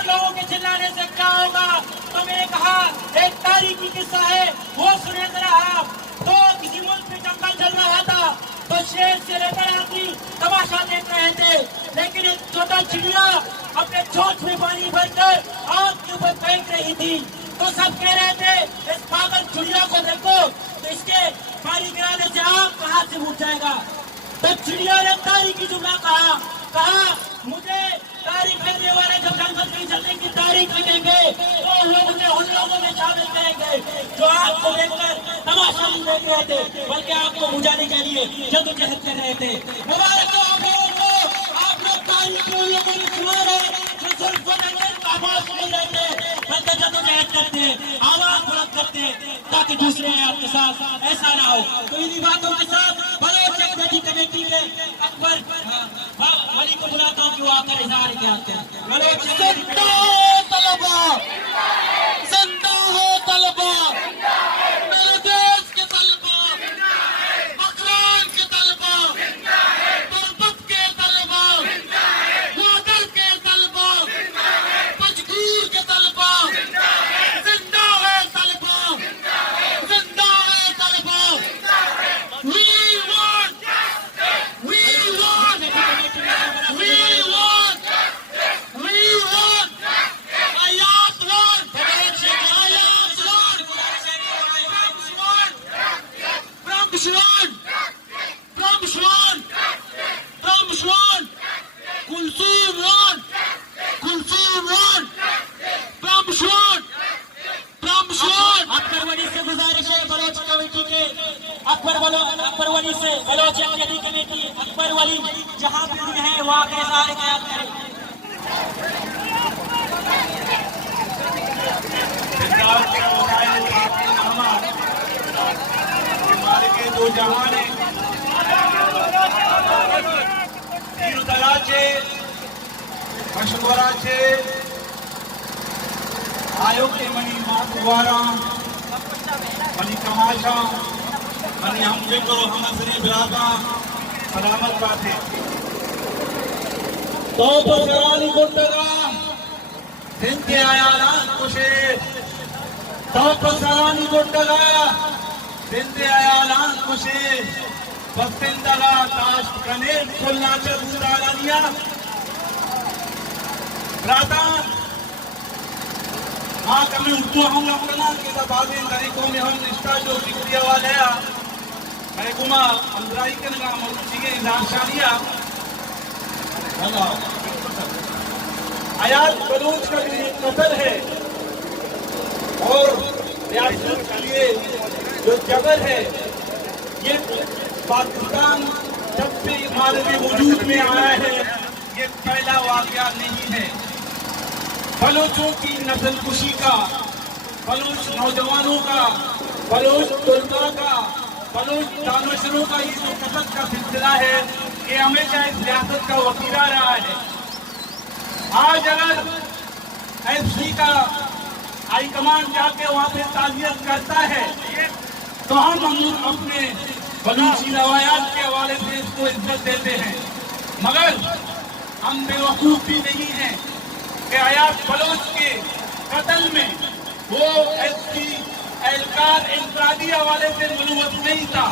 और लोगों के चिल्लाने से क्या होगा। तो मैंने कहा एक तारीखी किस्सा है, वो सुने जरा आप। तो किसी मुल्क में जंगल चल रहा था, तो शेर से लेकर आदमी तमाशा देख रहे थे, लेकिन एक छोटा चिड़िया अपने चोंच में पानी भरकर आग के ऊपर फेंक रही थी। तो सब कह रहे थे इस पागल चिड़िया को देखो, तो इसके पानी गिराने से आग कहाँ से उठ जाएगा। तो चिड़िया ने तारीखी जुमला कहा मुझे तारीख फेंकने वाले जब जंगल नहीं चलने की तारीख लिखेंगे तो उन लोगों में शामिल करेंगे जो आपको देखकर तमाशा नहीं देख रहे थे, बल्कि आपको बुझाने के लिए जद्दोजहद कर रहे थे। मुबारक हो आप लोग तारीख के उन लोगों में शुमार है जो सिर्फ आवाज सुन रहे थे, बल्कि जद्दोजहद करते, आवाज बुलंद करते, ताकि दूसरे आपके साथ ऐसा ना हो। तो इन्हीं बातों के साथ बलोच एक्टिविटी कमेटी के अकबर वली को बुलाता हूँ कि वो आकर इजहार किया बलोच जिंदा हो तलबा, जिंदा हो तलबा, मेरे देश के तलबा, मकरान के तलबा, बरबत के तलबा, ग्वादर के तलबा, पंजगूर के तलबा, जिंदा है तलबा, जिंदा है तलबा। अकबर वली से बलोच एक्टिविटी कमेटी अकबर वली जहाँ भी है वहाँ के इजहार ख्याल करें। दो जहान दलाचे मशवराचे आयोग के मनी मातवारा मनी तमाशा मनी हम देखो हम असली बिरादा सलामत बातें तो सरानी गुंडगा जिंदे आया कुशे तो सरानी गुंडगा जिंदे आया कुशे बस्तिंदगा ताश कने खुलना चुरानिया राता हाँ कभी उर्दू हम अपना के तबादील तरीकों में हम निष्ठा जो जिक्रिया वाले हैं मैं गुमा अंदराई के ना मनुष्य के इलाज शादिया हेलो आयात बलूच का भी कत्ल है और रियासत के लिए जो जबर है ये पाकिस्तान जब से हमारे वजूद में आया है ये पहला वाकया नहीं है। बलोचों की नस्ल कुशी का, बलोच नौजवानों का, बलोच तुलबा का, बलोच दानशरों का ये जो कत्ल का सिलसिला है ये हमेशा इस रियासत का वतीरा रहा है। आज अगर एफसी का हाईकमान जाके वहाँ पे ताज़ियत करता है तो हम अपने बलूची रवायात के हवाले से इसको इज्जत देते हैं, मगर हम बेवकूफ भी नहीं हैं कि आयात बलोच के कत्ल में वो एसपी एहलकार इंफरादी हवाले से मुलव्वस नहीं था,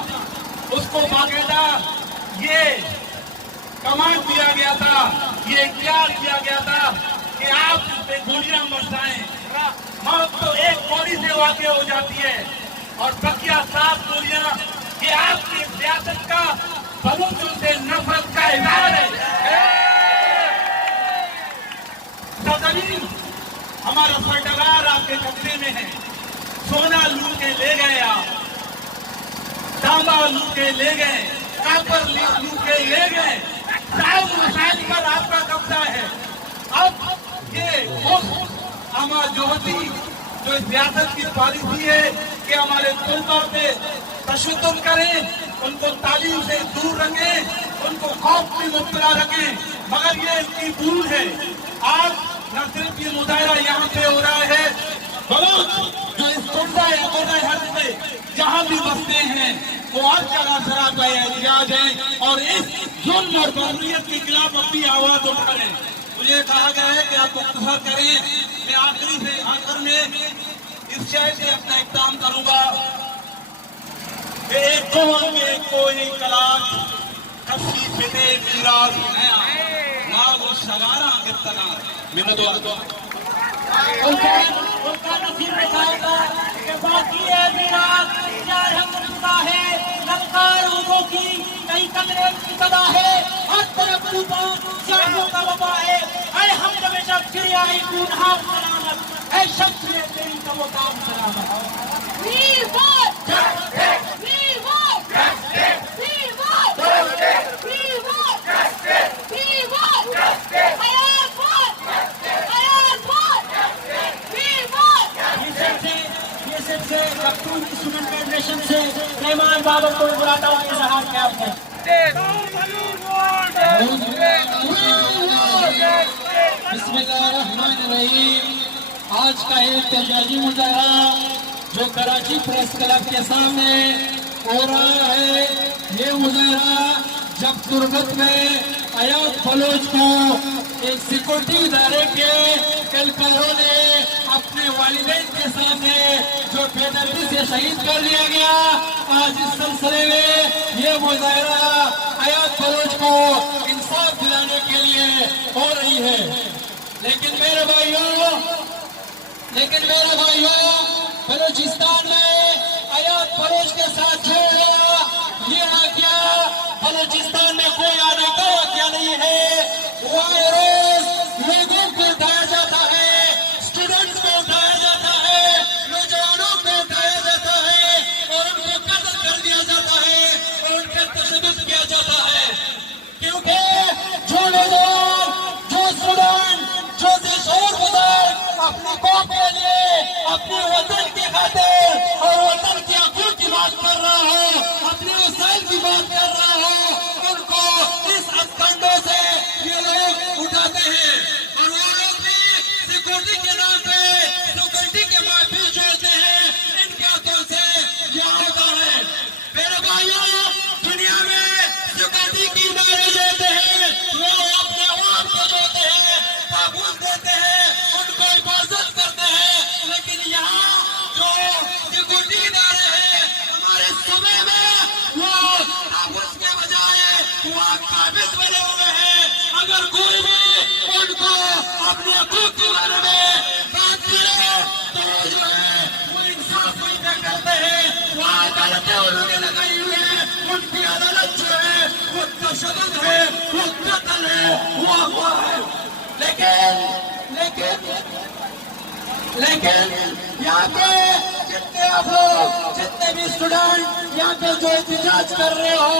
उसको बाकायदा ये कमांड दिया गया था, ये इख्तियार दिया गया था कि आप इस पे गोलियां बरसाएं। मौत तो एक गोली से वाक़या हो जाती है और बकिया 7 गोलियां ये आपकी सियासत का बलूचों से नफरत का इजहार है। सदनीन हमारा सरदार आपके कब्जे में है, सोना लूट के ले गए आप, तांबा लूट के ले गए, कापर लूट के ले गए, साउथ मसाइल पर आपका कब्जा है। अब ये हमारा जोहती जो इस रियासत की पॉलिसी है कि हमारे तुलबा पे तशद्दुद करें, उनको तालीम से दूर रखें, उनको खौफ में मुब्तला रखें, मगर ये इसकी भूल है। आज न सिर्फ ये मुजाहरा यहाँ पे हो रहा है, बलोच जो इस हद पे जहाँ भी बसते हैं वो हर जगह शराब का एहतियाज है और इस जुल्म और बर्बरियत के खिलाफ अपनी आवाज उठाएं। मुझे कहा गया है कि आप मुख्तसर करें। मैं आखिर में इस शहर से अपना इख्तिताम करूंगा कि एक कौम में कोई कलाक कसी फिदे मीराज नया नागो सगारा गिरतना मिन्नत उनका नसीब दिखाएगा कि बाकी है मीराज यार हम रुका है ललकार उनको की कई कमरे की सदा है हर तरफ तूफान शाहों का वबा है ऐ हम हमेशा फिर आई गुनाह सलामत ऐ शख्स है तेरी का वो काम सलामत We want justice. We want justice. We want justice. We want justice. We want justice. I am want justice. I am want justice. We want ये सबसे कप्तून की स्टूडेंट फेडरेशन से रहमान बाबा को बुलाता हूँ इजहार क्या है बिस्मिल्लाहिर्रहमानिर्रहीम। आज का एहतजाजी मुजाहरा जो कराची प्रेस क्लब के सामने हो रहा है, ये मुजाहरा जब तुर्बत में अयाज बलोच को एक सिक्योरिटी इदारे के एहलकारों ने अपने वालिदैन के सामने जो बेदर्दी से शहीद कर दिया गया, आज इस सिलसिले में ये मुजाहरा अयाज बलोच को इंसाफ दिलाने के लिए हो रही है। लेकिन मेरे भाइयों बलूचिस्तान में अयाज बलोच के साथ जो हुआ ये वाकया बलूचिस्तान में कोई आने का वाकया नहीं है। रोज लोगों को उठाया जाता है, स्टूडेंट्स को उठाया जाता है, नौजवानों को उठाया जाता है और उनको कत्ल कर दिया जाता है और उनका तशद्दुद किया जाता है, क्योंकि जो नौजवान, जो स्टूडेंट, जो बेशऊर बुजुर्ग अपनी कौम के लिए, अपने वतन की खातिर और वतन के हकूक़ की बात कर रहा हो, अपने वसाइल की बात कर रहा हो, उनको इस हथकंडों से ये लोग उठाते हैं और वो लोग भी सिक्योरिटी के नाम पे सिक्योरिटी के माफी जोड़ते हैं। इनके हाथों से ये होता है। मेरे भाइयों, दुनिया में सिक्योरिटी की इदारे जोड़ते हैं, वो अपने आवाम को जोड़ते हैं, ताबूत देते हैं, उनको हिफाजत करते हैं, लेकिन यहाँ जो सिक्योरिटी इदारे हैं हमारे समय में वो ताबूत के बजाय वो काबिज बने हुए हैं। अगर कोई भी उनको अपने हकूक़ के बारे में बात करे तो जो है वो इंसाफ नहीं करते हैं। वो अदालतें उन्होंने लगाई हुई है, उनकी अदालत जो है वो तशद्दुद है, वो कत्ल है, वो अगवा है। लेकिन यहाँ पे जितने आप लोग, जितने भी स्टूडेंट यहाँ पे जो एहतजाज कर रहे हो,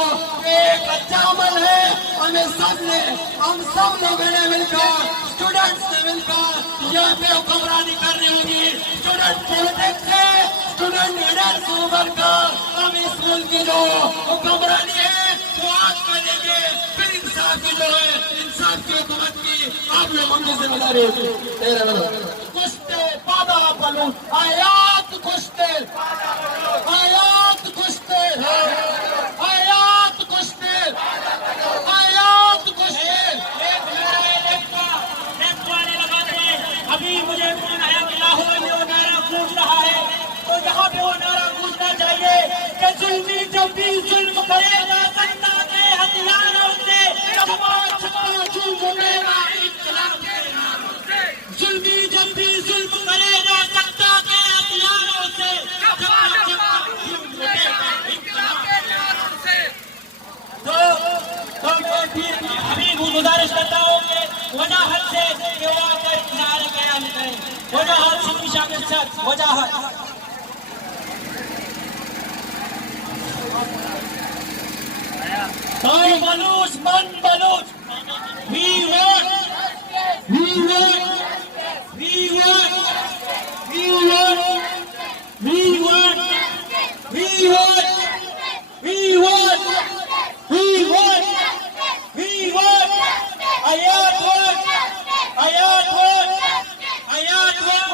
एक अच्छा अमल है। हम सब लोगों ने मिलकर, स्टूडेंट्स ने मिलकर यहाँ पे हुक्मरानी करनी होगी। स्टूडेंट पॉलिटिक्स से, स्टूडेंट लीडर से उभर कर हम इस मुल्क की जो हुक्मरानी है वो आज करेंगे। फिर इंसाफ की जो है, इंसाफ की हुकूमत की आप लोगों की जिम्मेदारी होगी। कुश्ते पादा बलून आयात कुश्ते, आयात कुश्ते, आयात कुश्ते, आयात कुश्ते। अभी मुझे फोन आया कि लाहौर में वो नारा गूंज रहा है, तो यहाँ पे वो नारा गूंजना चाहिए कि जुल्मी जब भी जुल्म करेगा सत्ता के हथियारों से, जुल्मी जब भी जुल्म करेगा सत्ता के हथियारों से, तो मैं फिर अभी गुजारिश करता हूँ कि वजाहत से कि वो आकर इज़हार बयान करें। वजाहत सुनी शामिल सच वजाहत। बलूच मन Baloch, we want, we want, we want, we want, we want, we want, we want, we want, we want, ayat want, ayat want, ayat want।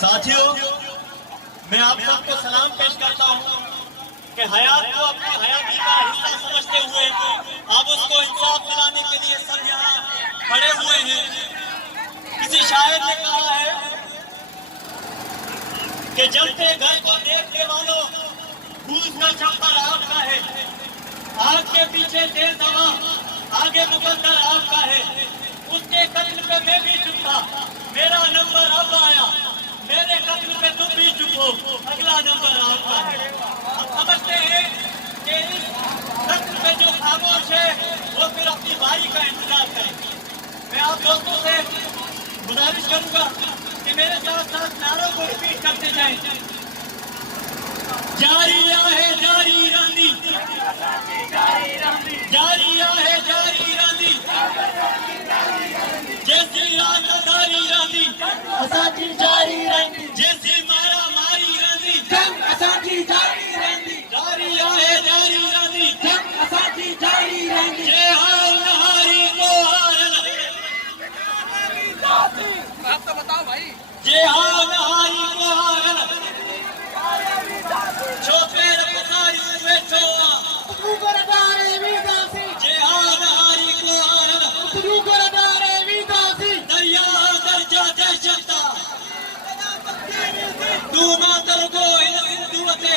साथियों, मैं आप सबको सलाम पेश करता हूं। कि हयात को अपनी हयाती का हिस्सा समझते हुए अब उसको इंसाफ दिलाने के लिए सब यहाँ खड़े हुए हैं। किसी शायर ने कहा है कि जलते घर को देखने वालों फूस का चंपर आपका है, आग के पीछे तेज हवा आगे मुकद्दर आपका है। उसके कत्ल पे मैं भी चुप था, मेरा नंबर अब आया, मेरे कत्ल पे तुम भी चुप हो, अगला नंबर आपका है। हम समझते हैं कि इस कत्ल पे जो खामोश है वो फिर अपनी बारी का इंतजार करें। मैं आप दोस्तों से गुजारिश करूंगा कि मेरे साथ साथ नारों को रिपीट करते जाएं। जारी है जारी रानी, जारी है जारी रानी, जैसी रात जारी रानी, असांजी जारी रहंदी, जैसी मारा मारी रानी, जंग असांजी जारी रहंदी, जारी है जारी रानी, जंग असांजी जारी रहंदी। जय हार नहारी को हारन, आप तो बताओ भाई। जय हार नहारी को हारन, छोटे रखनारी में छोआ, गुरदारे विदासी, जय हार नहारी को हारन, गुरदारे विदासी, दरिया दर्जा दहशता, तू मातर को हिंदुवते,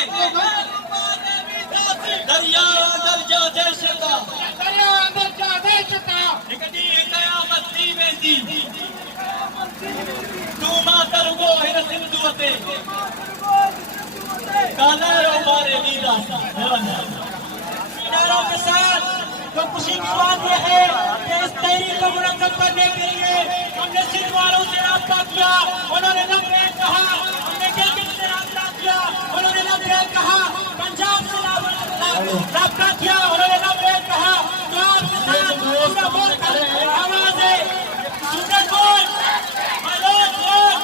दरिया दर्जा दहशता, दरिया दर्जा देशता, निकटी कयामत थी वेंदी, तू मातर को हिंदुवते, कानारो मारे वीदासी। नारों के साथ तो खुशी की बात यह है कि इस तहरीक को मुनक्कद करने के लिए हमने सिंध वालों से राब्ता किया, उन्होंने नंबर एक कहा, हमने गिलगित से राब्ता किया, उन्होंने नंबर एक कहा, पंजाब से राब्ता किया, उन्होंने नंबर एक कहा। तो आपके साथ पूरा मुल्क आवाज है, सुंदर बोल, मलोट बोल,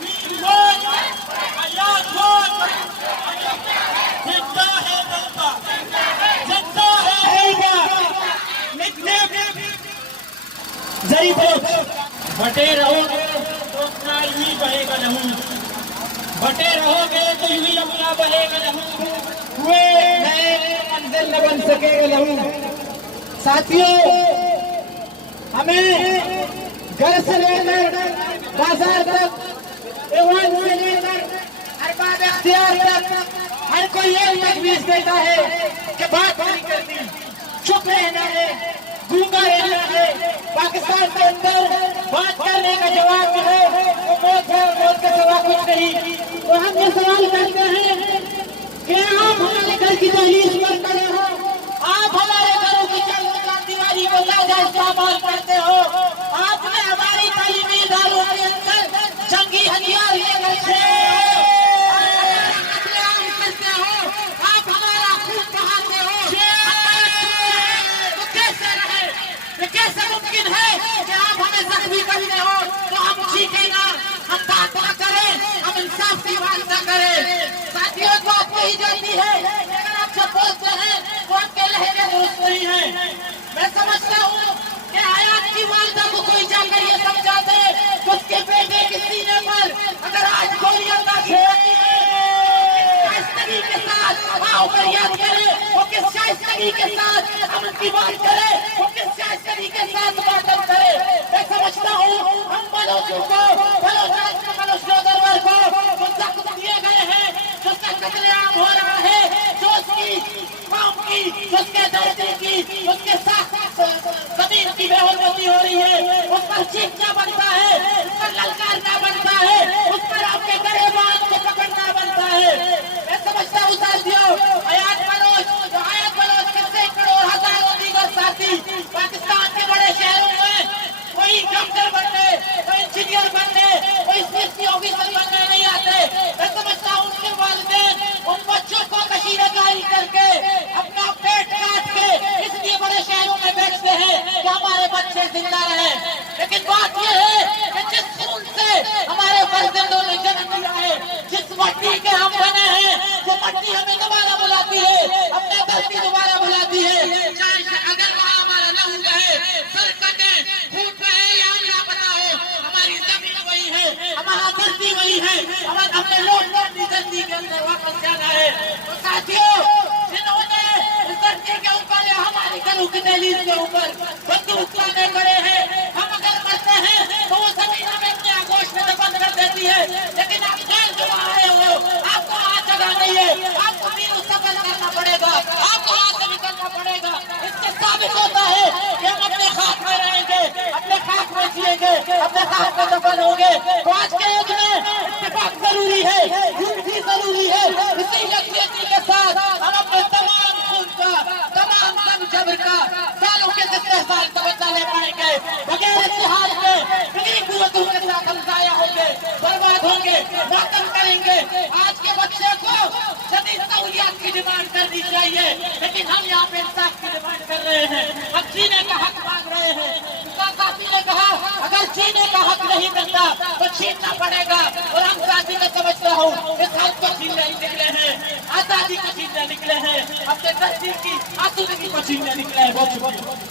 वीर बोल, अयाद बोल, जिंदा है मौका, जिंदा है मौका, जरी बटे रहोगे तो अपना ही बहेगा लहू, बटे रहोगे तो यूं अपना बहेगा लहू, हुए नए मंजिल न बन सकेगा लहू। साथियों, हमें घर से लेकर बाजार तक, एवान से लेकर अरबाब इख्तियार तक हर कोई ये तजवीज देता है कि बात नहीं करनी, चुप रहना है, गूंगा रहना है। पाकिस्तान के अंदर बात करने का जवाब जो है वो मौत है, मौत के सिवा कुछ नहीं। तो हम ये सवाल करते हैं कि आप हमारे घर की दहलीज पर खड़े हो, आप हमारे घरों की दीवारी को ज्यादा इस्तेमाल करते हो, आपने हमारी तालीमी इदारों के अंदर जंगी हथियार लेकर से करते हो, आप हमारा खून बहाते हो। तो कैसे रहे, ये कैसे मुमकिन है कि आप हमें जख्मी करते हो तो हम चीखें ना, हम बात ना करें, हम इंसाफ की बात ना करें। साथियों, तो आपको ही जानती है, अगर आप सब बोलते हैं तो आपके लहजे दुरुस्त नहीं है। मैं समझता हूँ कि आयात की वालदा को कोई जाकर ये समझा दे कि उसके बेटे के सीने पर अगर आज गोलियां ना खेलती है, किस तरीके के साथ आओ फरियाद करे, वो किस शाइस्तगी के साथ हम उनकी बात करे, वो किस शाइस्तगी के साथ बात करे। मैं समझता हूँ हम बलोचों को, बलोच दरबार को जो जख्म दिए गए हैं, जो उसका कत्लेआम हो रहा है, जो उसकी कौम की, उसके दर्जे की, उसके साथ जमीन की बेहुरमती हो रही है, उस पर चीखना बनता है, उस पर ललकारना बनता है, उस पर आपके गरेबान को पकड़ना बनता है। मैं समझता हूँ साथियों, आयात बलोच के सैकड़ों हजारों दीगर साथी पाकिस्तान के बड़े शहरों में कोई डॉक्टर बनने, कोई इंजीनियर बनने, कोई सीएससी ऑफिसर बनने नहीं आते। मैं समझता हूँ उनके वालिदैन उन बच्चों को कशीदाकारी करके अपना पेट काट के इसलिए बड़े शहरों में बेचते हैं कि हमारे बच्चे जिंदा रहे। लेकिन बात यह है कहा धरती वही है, हमें लौट धरती के अंदर वापस जाना है। तो साथियों, जिन्होंने इस धरती के ऊपर या हमारी घरों की दहलीज के ऊपर बंदूक ताने पड़े हैं, हम अगर मरते हैं तो वो जमीन हमें अपने आगोश में दफन कर देती है। लेकिन आप जेल जो आए हो, आपको हाथ जगह नहीं है, आपको वीर सफल करना पड़ेगा, आपको हाथ से निकलना पड़ेगा। इससे साबित होता है कि हम अपने खाक में रहेंगे, अपने खाक में जिएंगे, अपने खाक में दफन होंगे। तो आज के युग में इत्तेफाक जरूरी है, यूनिटी जरूरी है। इसी यकीनी के साथ हम अपने तमाम खून का, तमाम दम जबर का, सालों के 10 साल का बदला ले पाएंगे। बगैर इत्तेहाद के कितनी कुव्वतों के साथ हम जाया होंगे, बर्बाद होंगे, मातम करेंगे। आज के बच्चे को जदीद सहूलियात की डिमांड करनी चाहिए, लेकिन हम यहाँ पे इंसाफ की डिमांड कर रहे हैं, हम जीने का हक मांग रहे हैं। साथी ने कहा अगर जीने का हक नहीं मिलता तो छीनना पड़ेगा, और हम साथी को समझता हूँ इस हक को छीनने निकले हैं, आजादी को छीनने निकले हैं, अपने धरती की आसूदगी को छीनने निकले हैं।